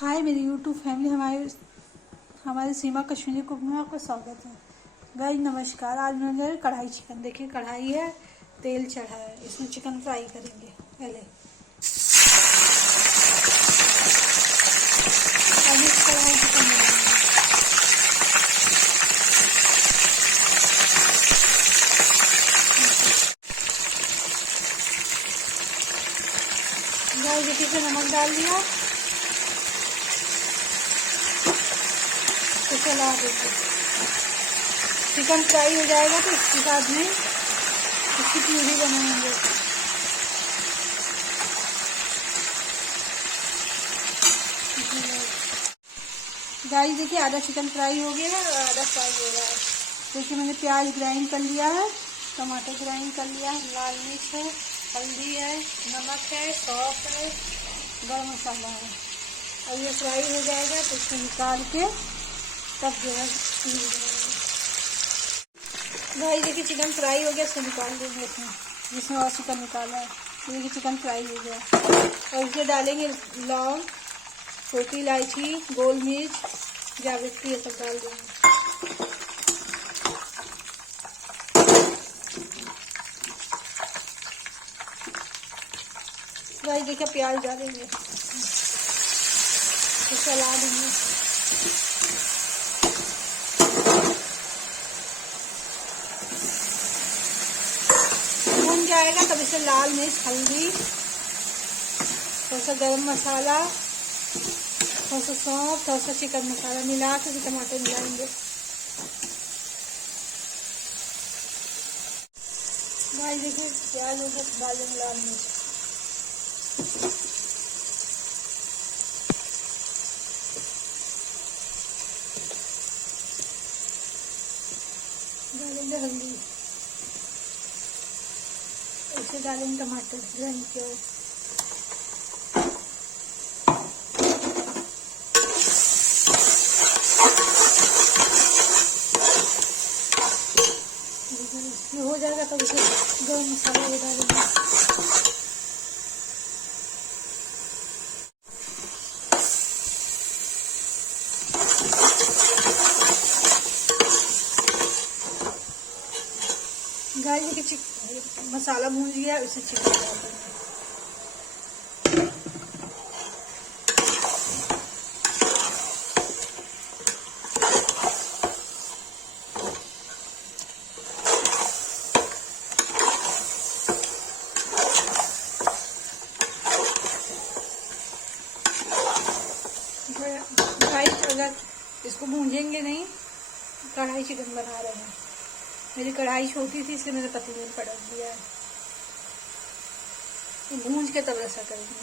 हाय मेरी YouTube family, हमारे सीमा Kashmiri cook में आपका स्वागत है। गाइस नमस्कार। आज मैंने कढ़ाई चिकन, देखिए कढ़ाई है, तेल चढ़ा है, इसमें चिकन फ्राई करेंगे। पहले इस कढ़ाई चिकन बनाएंगे। गाइस देखिए इसमें नमक डाल दिया, तो चला देंगे। चिकन फ्राई हो जाएगा तो इसके बाद में इसकी प्यूरी बनाएंगे। गाइस देखिए आधा चिकन फ्राई हो गया है और आधा फ्राई हो रहा है। देखिए मैंने प्याज ग्राइंड कर लिया है, टमाटर ग्राइंड कर लिया है, लाल मिर्च है, हल्दी है, नमक है, सौंफ है, गरम मसाला है। और ये फ्राई हो जाएगा तो इसको निकाल के तब जो है गाइस देखिए चिकन फ्राई हो गया, इसको निकाल देंगे। जिसमें और चिकन निकाला है, देखिए चिकन फ्राई हो गया। और इसमें डालेंगे लौंग, छोटी इलायची, गोल मिर्च, जावित्री, ये सब डाल देंगे। गाइस देखिए प्याज डालेंगे, तो चला देंगे। भून जाएगा तब इसे लाल मिर्च, हल्दी, थोड़ा सा गरम मसाला, थोड़ा सा सौंफ, थोड़ा सा चिकन मसाला मिला के फिर टमाटर मिलाएंगे। गाइस देखिए प्याज हो गया, डालेंगे लाल मिर्च, डालेंगे हल्दी, इसे डालेंगे टमाटर ग्राइंड किया हुआ। हो जाएगा तब इसे गरम मसाला भी डालेंगे। गाइस देखिए मसाला भून लिया, इसे चिकन डाल देंगे। गाइस अगर इसको भूंजेंगे नहीं, कढ़ाई चिकन बना रहे हैं। मेरी कढ़ाई छोटी थी इसलिए मैंने पतीले में पलट दिया है। भूंज के तब ऐसा करेंगे।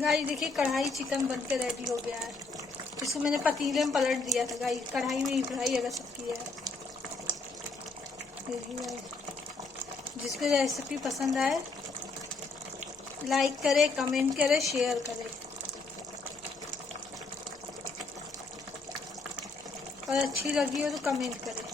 गाइस देखिए कढ़ाई चिकन बनके रेडी हो गया है। इसको मैंने पतीले में पलट दिया था। गाइस कढ़ाई में ही फ्राई अगर सब किया है। देखिए जिसको रेसिपी पसंद आए लाइक करे, कमेंट करे, शेयर करे और अच्छी लगी हो तो कमेंट करें।